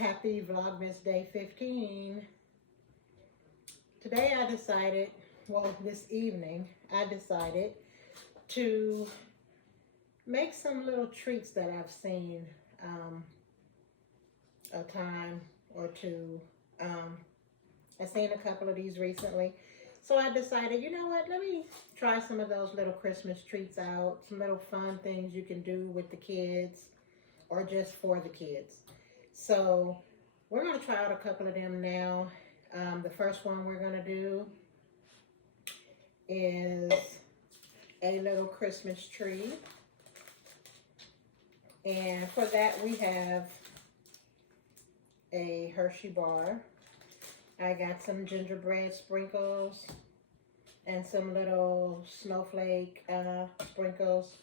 Happy Vlogmas Day 15. Today I decided, well, this evening, I decided to make some little treats that I've seen a time or two. I've seen a couple of these recently. So I decided, you know what, let me try some of those little Christmas treats out, some little fun things you can do with the kids or just for the kids. So we're going to try out a couple of them now. The first one we're going to do is a little Christmas tree. And for that we have a Hershey bar. I got some gingerbread sprinkles and some little snowflake sprinkles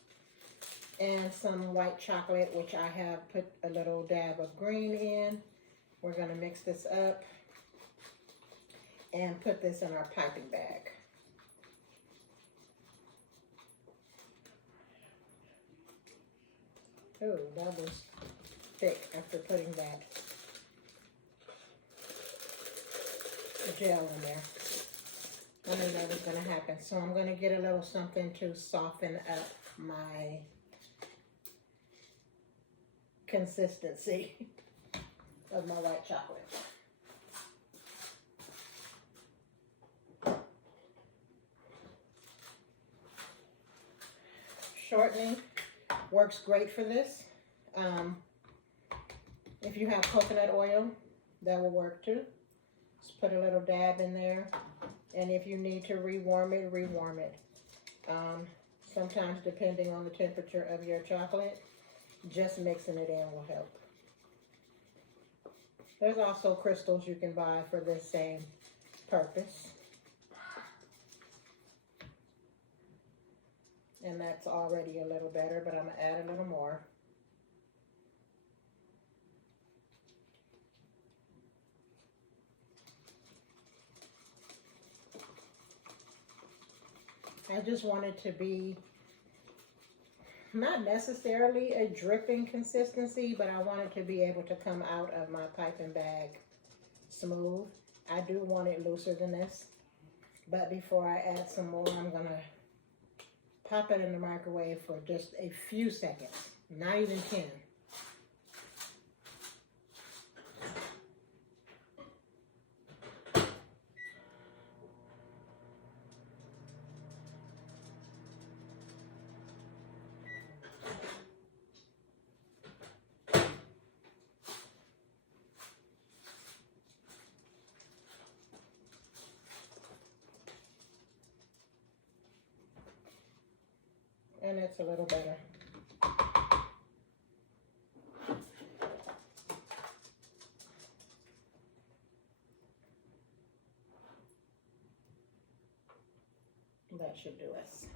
and some white chocolate, which I have put a little dab of green in. We're going to mix this up and put this in our piping bag. Oh, that was thick after putting that gel in there. I knew that was going to happen. So I'm going to get a little something to soften up my consistency of my white chocolate. Shortening works great for this. If you have coconut oil, that will work too. Just put a little dab in there. And if you need to rewarm it, rewarm it. Sometimes, depending on the temperature of your chocolate, just mixing it in will help. There's also crystals you can buy for this same purpose. And that's already a little better, but I'm going to add a little more. I just want it to be not necessarily a dripping consistency, but I want it to be able to come out of my piping bag smooth. I do want it looser than this, but before I add some more, I'm going to pop it in the microwave for just a few seconds, not even 10. And it's a little better. That should do us.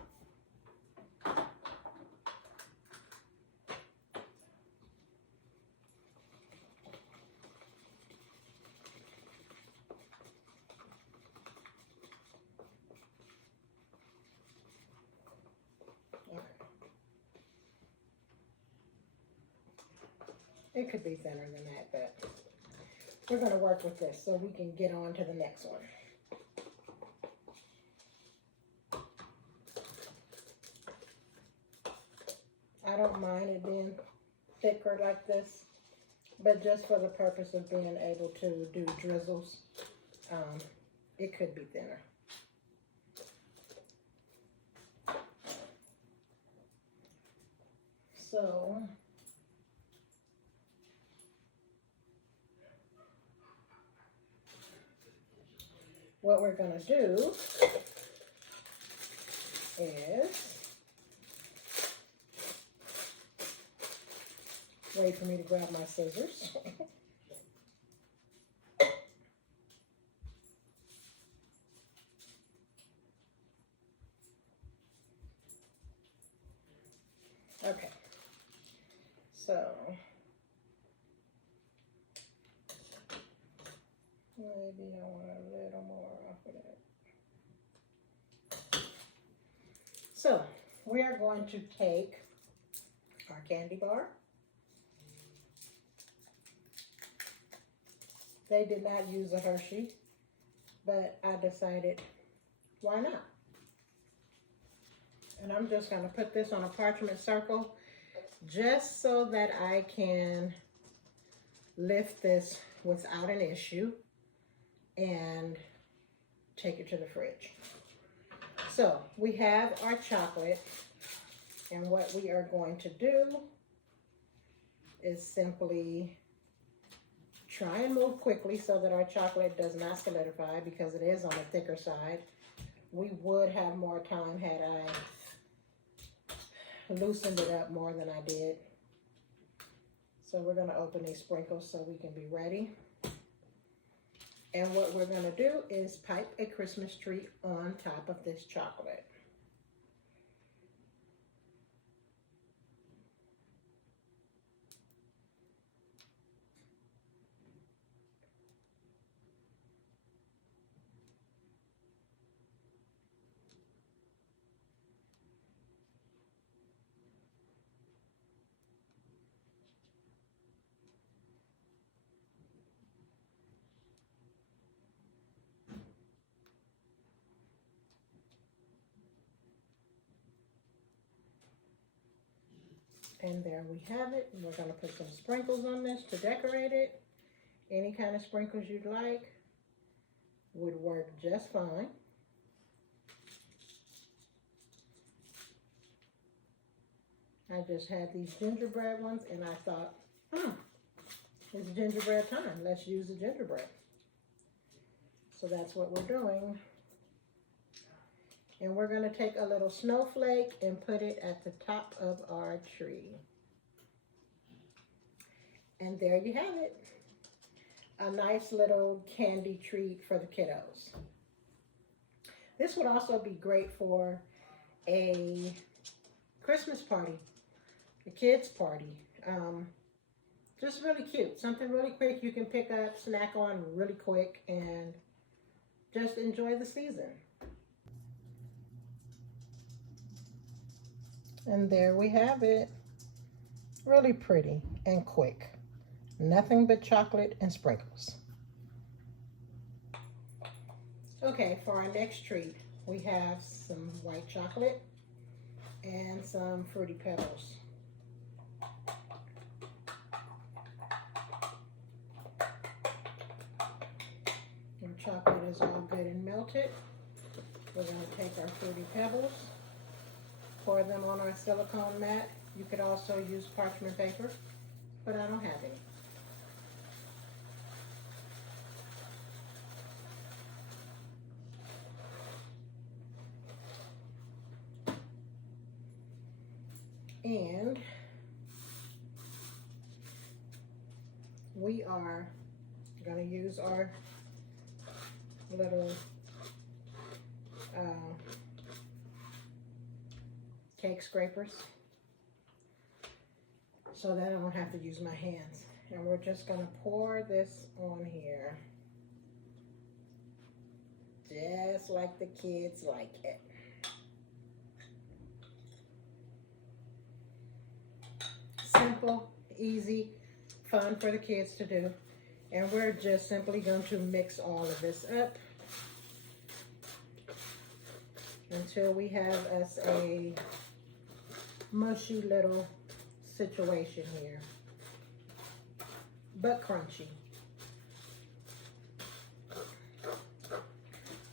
It could be thinner than that, but we're going to work with this so we can get on to the next one. I don't mind it being thicker like this, but just for the purpose of being able to do drizzles, it could be thinner. So what we're going to do is wait for me to grab my scissors. Okay, so maybe I want a little more off of that. So we are going to take our candy bar They did not use a Hershey, but I decided, why not? And I'm just going to put this on a parchment circle just so that I can lift this without an issue and take it to the fridge. So we have our chocolate, and what we are going to do is simply try and move quickly so that our chocolate does not solidify, because it is on the thicker side. We would have more time had I loosened it up more than I did. So we're going to open these sprinkles so we can be ready. And what we're going to do is pipe a Christmas tree on top of this chocolate. And there we have it. We're going to put some sprinkles on this to decorate it. Any kind of sprinkles you'd like would work just fine. I just had these gingerbread ones and I thought, it's gingerbread time. Let's use the gingerbread. So that's what we're doing. And we're going to take a little snowflake and put it at the top of our tree. And there you have it. A nice little candy treat for the kiddos. This would also be great for a Christmas party, a kids party. Just really cute. Something really quick you can pick up, snack on really quick, and just enjoy the season. And there we have it. Really pretty and quick. Nothing but chocolate and sprinkles. Okay, for our next treat, we have some white chocolate and some Fruity Pebbles. Our chocolate is all good and melted. We're going to take our Fruity Pebbles, pour them on our silicone mat. You could also use parchment paper, but I don't have any. And we are going to use our little cake scrapers so that I don't have to use my hands. And we're just going to pour this on here just like the kids like it. Simple, easy, fun for the kids to do. And we're just simply going to mix all of this up until we have us a mushy little situation here, but crunchy.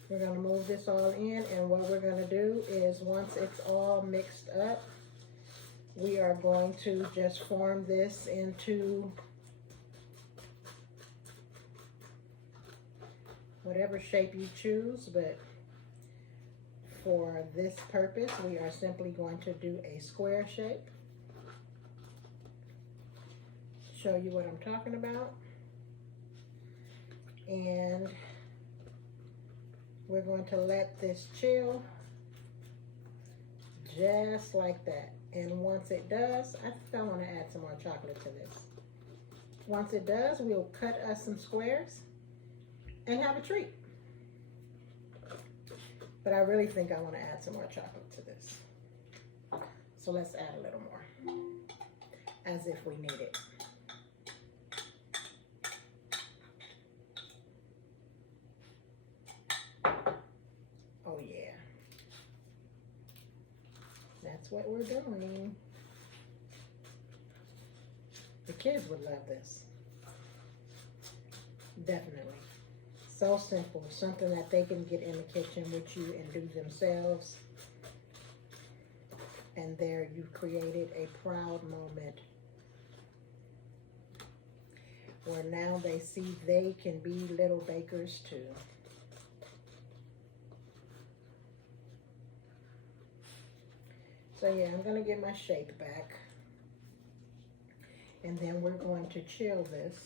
We're going to move this all in, and what we're going to do is once it's all mixed up, we are going to just form this into whatever shape you choose, but for this purpose, we are simply going to do a square shape. Show you what I'm talking about. And we're going to let this chill just like that. And once it does, I think I want to add some more chocolate to this. Once it does, we'll cut us some squares and have a treat. But I really think I want to add some more chocolate to this. So let's add a little more, as if we need it. that's what we're doing. The kids would love this. Definitely. So simple. Something that they can get in the kitchen with you and do themselves. And there you've created a proud moment where now they see they can be little bakers too. So yeah, I'm gonna get my shape back. And then we're going to chill this.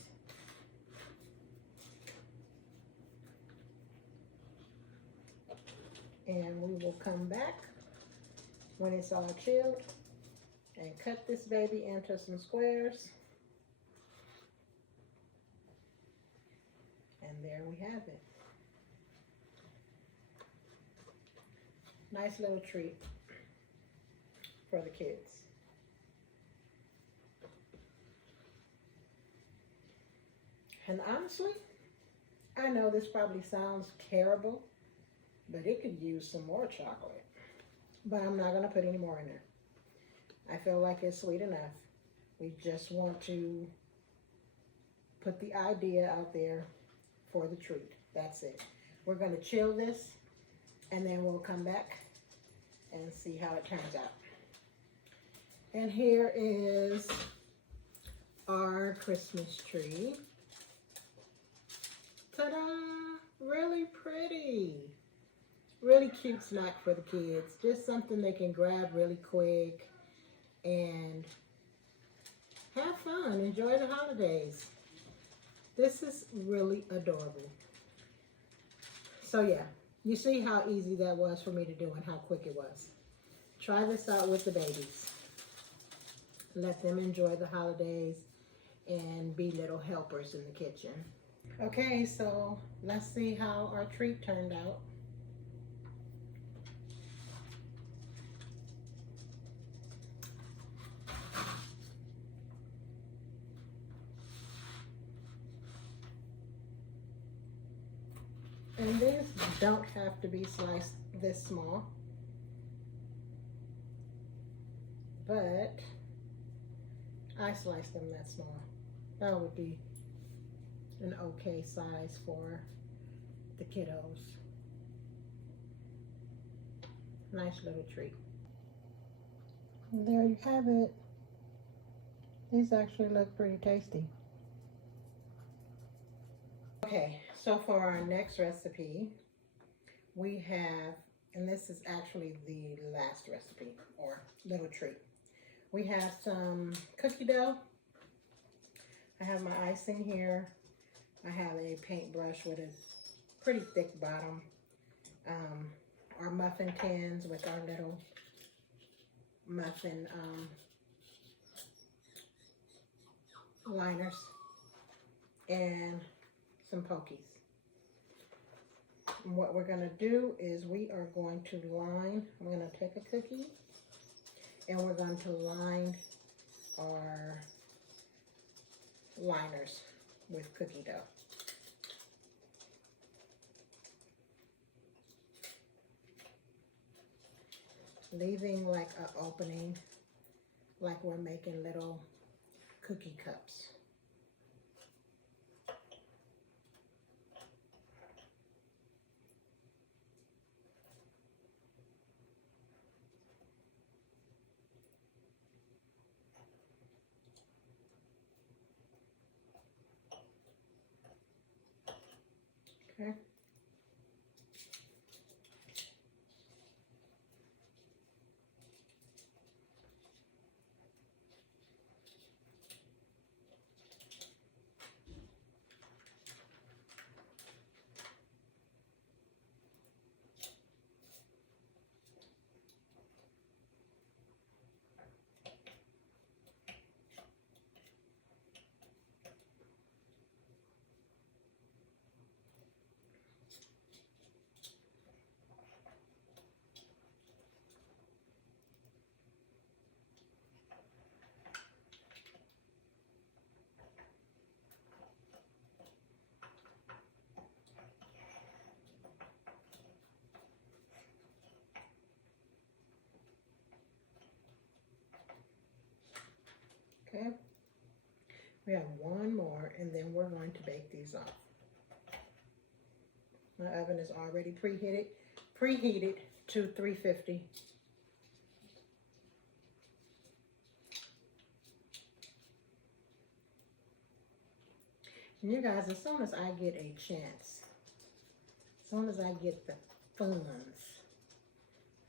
And we will come back when it's all chilled and cut this baby into some squares. And there we have it. Nice little treat for the kids. And honestly, I know this probably sounds terrible, but it could use some more chocolate. But I'm not gonna put any more in there. I feel like it's sweet enough. We just want to put the idea out there for the treat. That's it. We're gonna chill this and then we'll come back and see how it turns out. And here is our Christmas tree. Ta-da! Really pretty. Really cute snack for the kids. Just something they can grab really quick and have fun. Enjoy the holidays. This is really adorable. So yeah, you see how easy that was for me to do and how quick it was. Try this out with the babies. Let them enjoy the holidays and be little helpers in the kitchen. Okay, so let's see how our treat turned out. And these don't have to be sliced this small, but I sliced them that small. That would be an okay size for the kiddos. Nice little treat. And there you have it. These actually look pretty tasty. Okay, so for our next recipe, we have, and this is actually the last recipe or little treat. We have some cookie dough. I have my icing here. I have a paintbrush with a pretty thick bottom. Our muffin tins with our little muffin liners and some pokies. And what we're gonna do is we are going to line, I'm gonna take a cookie and we're going to line our liners with cookie dough. Leaving like an opening, like we're making little cookie cups. Okay. We have one more, and then we're going to bake these off. My oven is already preheated to 350. And you guys, as soon as I get a chance, as soon as I get the funds,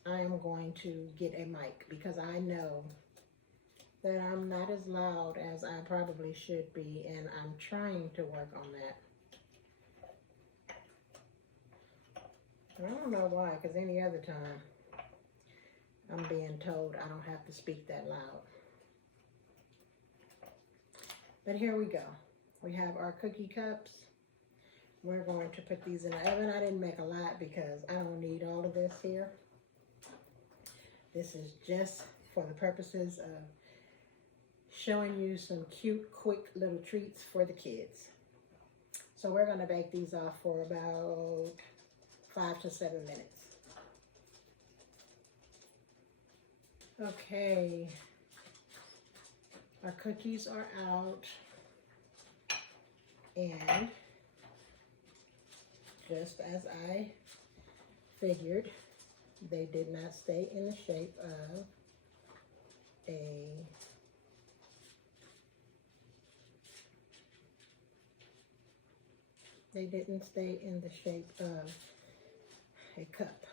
I am going to get a mic, because I know that I'm not as loud as I probably should be, and I'm trying to work on that. I don't know why, because any other time I'm being told I don't have to speak that loud. But here we go. We have our cookie cups. We're going to put these in the oven. I didn't make a lot because I don't need all of this here. This is just for the purposes of showing you some cute, quick little treats for the kids. So we're going to bake these off for about 5 to 7 minutes. Okay, our cookies are out, and just as I figured, they did not stay in the shape of they didn't stay in the shape of a cup.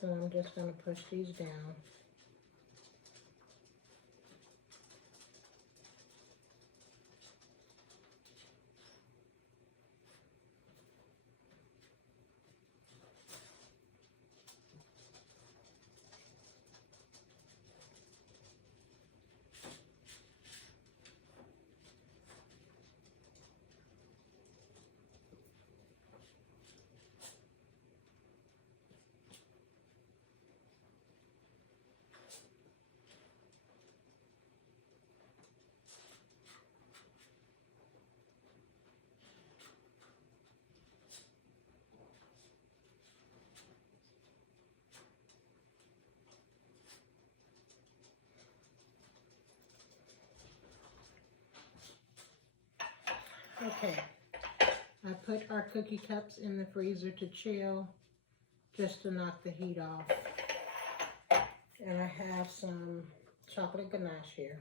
So I'm just going to push these down. Okay, I put our cookie cups in the freezer to chill, just to knock the heat off. And I have some chocolate ganache here.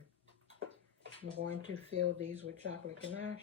I'm going to fill these with chocolate ganache.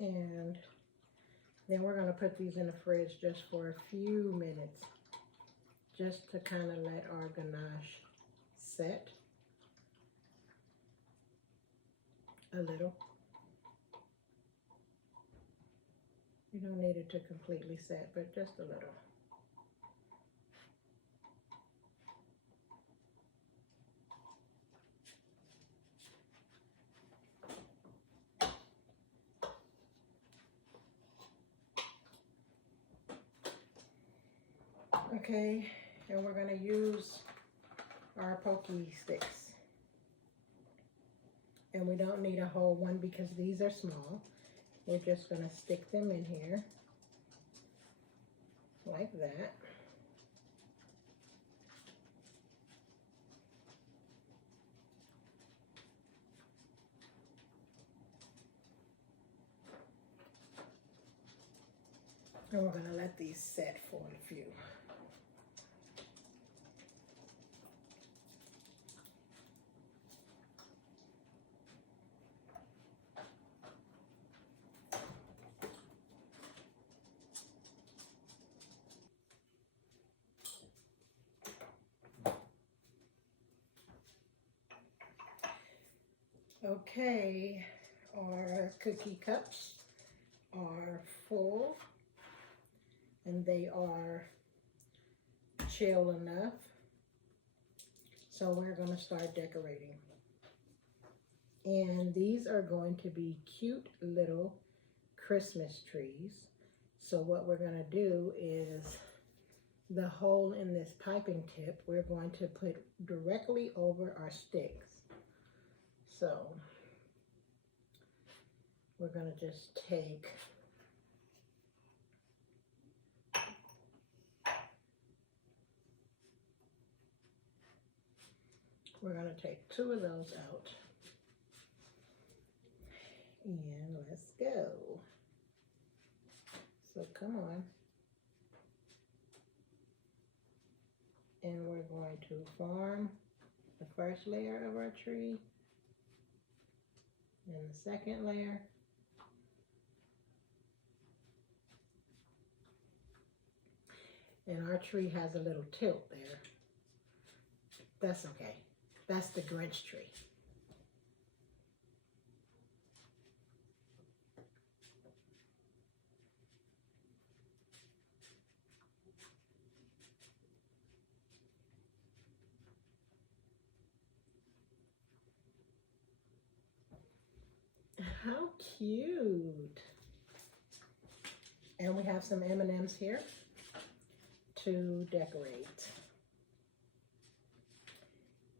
And then we're going to put these in the fridge just for a few minutes, just to kind of let our ganache set a little. You don't need it to completely set, but just a little. Okay, and we're going to use our pokey sticks. And we don't need a whole one because these are small. We're just going to stick them in here like that. And we're going to let these set for a few. Okay, our cookie cups are full and they are chill enough. So we're going to start decorating. And these are going to be cute little Christmas trees. So what we're going to do is the hole in this piping tip, we're going to put directly over our sticks. So we're going to just take two of those out. And let's go. So come on. And we're going to form the first layer of our tree and the second layer. And our tree has a little tilt there. That's okay. That's the Grinch tree. How cute. And we have some M&Ms here to decorate.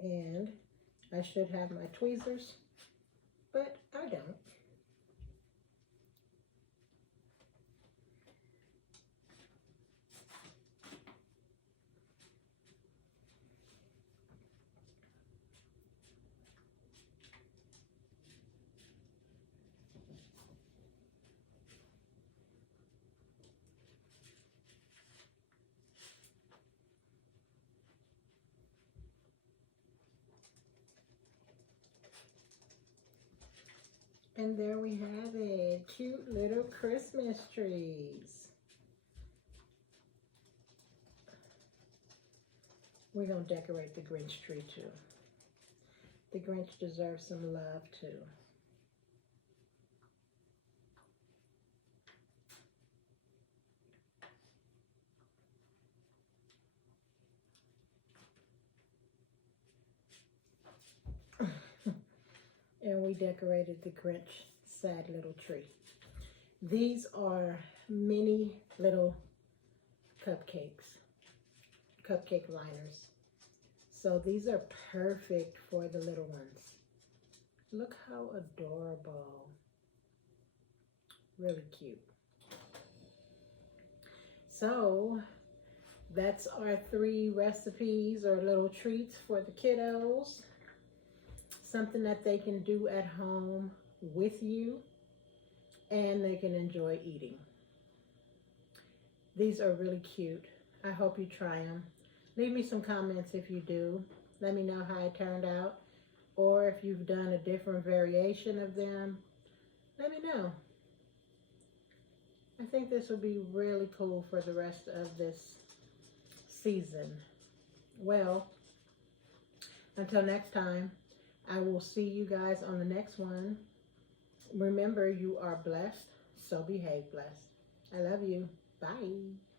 And I should have my tweezers, but I don't. And there we have it, cute little Christmas trees. We're gonna decorate the Grinch tree too. The Grinch deserves some love too. And we decorated the Grinch sad little tree. These are mini little cupcakes, cupcake liners. So these are perfect for the little ones. Look how adorable. Really cute. So that's our 3 recipes or little treats for the kiddos. Something that they can do at home with you and they can enjoy eating. These are really cute. I hope you try them. Leave me some comments if you do. Let me know how it turned out. Or if you've done a different variation of them, let me know. I think this would be really cool for the rest of this season. Well, until next time, I will see you guys on the next one. Remember, you are blessed, so behave blessed. I love you. Bye.